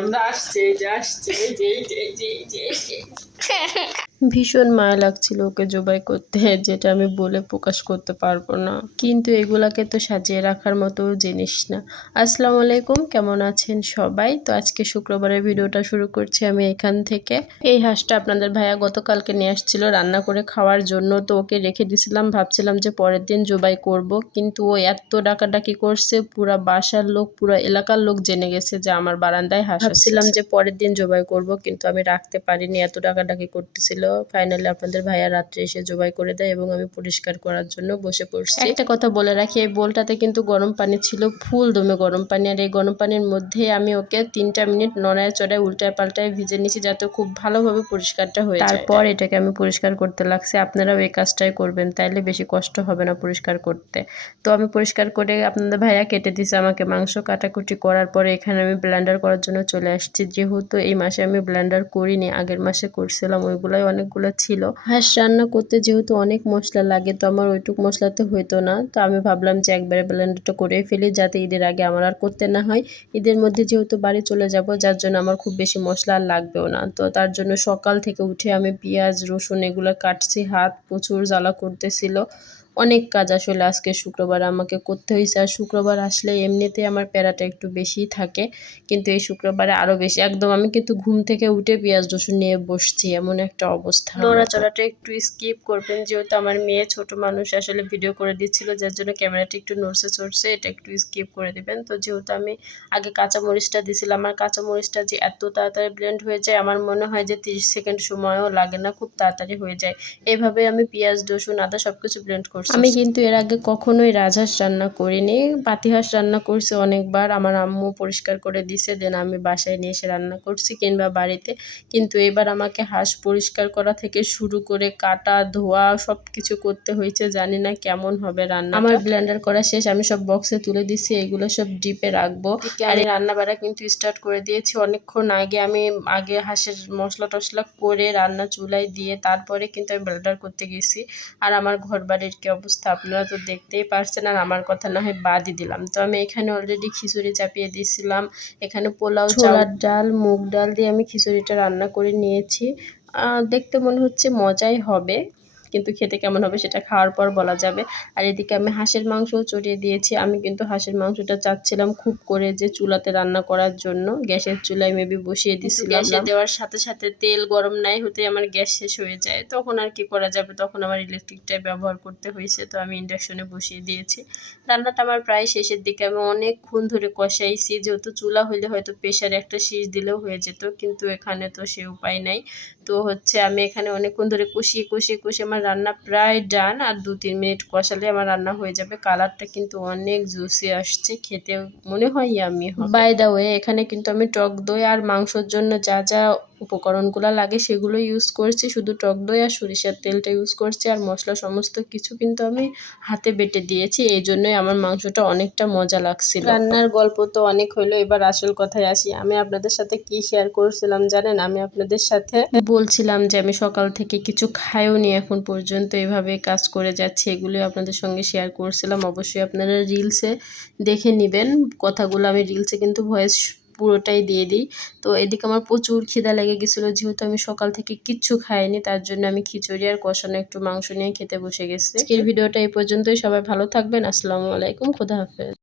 আমরা আসছে যে আসছে যে যে যে যে যে ভীষণ মায়া লাগছিল ওকে জবাই করতে, যেটা আমি বলে প্রকাশ করতে পারবো না। কিন্তু এগুলাকে তো সাজিয়ে রাখার মতো জিনিস না। আসসালামু আলাইকুম, কেমন আছেন সবাই? তো আজকে শুক্রবারের ভিডিওটা শুরু করছি আমি এখান থেকে। এই হাঁসটা আপনাদের ভাইয়া গতকালকে নিয়ে আসছিল রান্না করে খাওয়ার জন্য, তো ওকে রেখে দিছিলাম, ভাবছিলাম যে পরের দিন জবাই করব। কিন্তু ও এত ডাকাডাকি করছে, পুরা বাসার লোক পুরা এলাকার লোক জেনে গেছে যে আমার বারান্দায় হাঁস আছে। ভাবছিলাম যে পরের দিন জবাই করব, কিন্তু আমি রাখতে পারিনি, এত ডাকাডাকি করতেছিল। ফাইনালি আপনাদের ভাইয়া রাত্রে এসে জবাই করে দেয় এবং আমি পরিষ্কার করার জন্য বসে পড়ছি। একটা কথা বলে রাখি, এই বোলটাতে কিন্তু গরম পানি ছিল, ফুল দমে গরম পানি। আর এই গরম পানির মধ্যে আমি ওকে 3টা মিনিট নড়ায় চড়ায় উল্টায় পাল্টায় ভিজে নিয়েছি, যাতে খুব ভালোভাবে পরিষ্কারটা হয়ে যায়। তারপর এটাকে আমি পরিষ্কার করতে লাগছি। আপনারাও এই কাজটাই করবেন, তাইলে বেশি কষ্ট হবে না পরিষ্কার করতে। তো আমি পরিষ্কার করে আপনাদের ভাইয়া কেটে দিছে আমাকে। মাংস কাটাকুটি করার পরে এখানে আমি ব্লেন্ডার করার জন্য চলে আসছি। যেহেতু এই মাসে আমি ব্লেন্ডার করিনি, আগের মাসে করছিলাম, ওইগুলাই অনেকগুলো ছিল। হাঁস রান্না করতে যেহেতু অনেক মশলা লাগে, তো আমার ওইটুক মশলাতে হইতো না। তো আমি ভাবলাম যে একবারে ব্লেন্ডারটা করে ফেলি, যাতে ঈদের আগে আমার আর করতে না হয়। ঈদের মধ্যে যেহেতু বাড়ি চলে যাব, যার জন্য আমার খুব বেশি মশলা আর লাগবেও না। তো তার জন্য সকাল থেকে উঠে আমি পেঁয়াজ রসুন এগুলো কাটছি, হাত প্রচুর জ্বালা করতেছিল। অনেক কাজ আসলে আজকে শুক্রবার আমাকে করতে হয়েছে। আর শুক্রবার আসলে এমনিতেই আমার প্যারাটা একটু বেশিই থাকে, কিন্তু এই শুক্রবারে আরও বেশি। একদম আমি কিন্তু ঘুম থেকে উঠে পেঁয়াজ রসুন নিয়ে বসছি, এমন একটা অবস্থা। নড়াচড়াটা একটু স্কিপ করবেন, যেহেতু আমার মেয়ে ছোট মানুষ আসলে ভিডিও করে দিচ্ছিল, যার জন্য ক্যামেরাটা একটু নড়ছে চড়ছে, এটা একটু স্কিপ করে দিবেন। তো যেহেতু আমি আগে কাঁচামরিচটা দিছিলাম, আমার কাঁচামরিচটা যে এত তাড়াতাড়ি ব্লেন্ড হয়ে যায়, আমার মনে হয় যে 30 সেকেন্ড সময়ও লাগে না, খুব তাড়াতাড়ি হয়ে যায়। এইভাবে আমি পেঁয়াজ রসুন আদা সবকিছু ব্লেন্ড করছি। আমি কিন্তু এর আগে কখনোই রাজহাঁস রান্না করিনি, পাতিহাঁস রান্না করছি অনেকবার। আমার আম্মু পরিষ্কার করে দিছে, দেন আমি বাসায় নিয়ে এসে রান্না করছি কিংবা বাড়িতে। কিন্তু এবার আমাকে হাঁস পরিষ্কার করা থেকে শুরু করে কাটা ধোয়া সব কিছু করতে হয়েছে, জানি না কেমন হবে রান্না। আমার ব্লেন্ডার করা শেষ, আমি সব বক্সে তুলে দিছি, এগুলো সব ডিপে রাখবো। আর এই রান্না বাড়া কিন্তু স্টার্ট করে দিয়েছি অনেকক্ষণ আগে। আমি আগে হাঁসের মশলা টশলা করে রান্না চুলায় দিয়ে তারপরে কিন্তু আমি ব্লেন্ডার করতে গেছি। আর আমার ঘর বাড়ির কি অবস্থা আপনারা তো দেখতেই পারছেন, আর আমার কথা না হয় বাদই দিলাম। তো আমি এখানে অলরেডি খিচুড়ি চাপিয়ে দিয়েছিলাম, এখানে পোলাও, ছোলার ডাল, মুগ ডাল দিয়ে আমি খিচুড়িটা রান্না করে নিয়েছি। দেখতে মনে হচ্ছে মজাই হবে, কিন্তু খেতে কেমন হবে সেটা খাওয়ার পর বলা যাবে। আর এদিকে আমি হাঁসের মাংসও চড়িয়ে দিয়েছি। আমি কিন্তু হাঁসের মাংসটা চাচ্ছিলাম খুব করে যে চুলাতে রান্না করার জন্য, গ্যাসের চুলায় মেবি বসিয়ে দিয়েছিলাম। গ্যাসে দেওয়ার সাথে সাথে তেল গরম নাই হতে আমার গ্যাস শেষ হয়ে যায়, তখন আর কি করা যাবে, তখন আমার ইলেকট্রিকটাই ব্যবহার করতে হয়েছে। তো আমি ইন্ডাকশনে বসিয়ে দিয়েছি। রান্নাটা আমার প্রায় শেষের দিকে, আমি অনেকক্ষণ ধরে কষাইছি। যেহেতু চুলা হইলে হয়তো প্রেশারে একটা শিষ দিলেও হয়ে যেত, কিন্তু এখানে তো সে উপায় নাই। তো হচ্ছে আমি এখানে অনেকক্ষণ ধরে কষিয়ে কষিয়ে কষিয়ে আমার রান্না প্রায় ডান। আর 2-3 মিনিট কষালে আমার রান্না হয়ে যাবে। কালারটা কিন্তু অনেক জুসি আসছে, খেতে মনে হয় ইয়াম্মি হবে। বাই দ্য ওয়ে, এখানে কিন্তু আমি টক দই আর মাংসর জন্য যা যা উপকরণগুলো লাগে সেগুলো ইউজ করছি, শুধু টক দই আর সরিষার তেলটা ইউজ করছি। আর মশলা সমস্ত কিছু কিন্তু আমি হাতে বেটে দিয়েছি, এই জন্যই আমার মাংসটা অনেকটা মজা লাগছিল। রান্নার গল্প তো অনেক হইলো, এবার আসল কথায় আসি। আমি আপনাদের সাথে কি শেয়ার করছিলাম জানেন? আমি আপনাদের সাথে বলছিলাম যে আমি সকাল থেকে কিছু খাইও নি এখন পর্যন্ত, এভাবে কাজ করে যাচ্ছি, এগুলো আপনাদের সঙ্গে শেয়ার করছিলাম। অবশ্যই আপনারা রিলসে দেখে নেবেন কথাগুলো, আমি রিলসে কিন্তু ভয়েস পুরোটাই দিয়ে দিই। তো এদিকে আমার প্রচুর খিদা লেগে গেছিলো, যেহেতু আমি সকাল থেকে কিচ্ছু খাইনি, তার জন্য আমি খিচুড়ি আর কষানো একটু মাংস নিয়ে খেতে বসে গেছি। আজকের ভিডিওটা এই পর্যন্তই, সবাই ভালো থাকবেন। আসসালামু আলাইকুম, খোদা হাফেজ।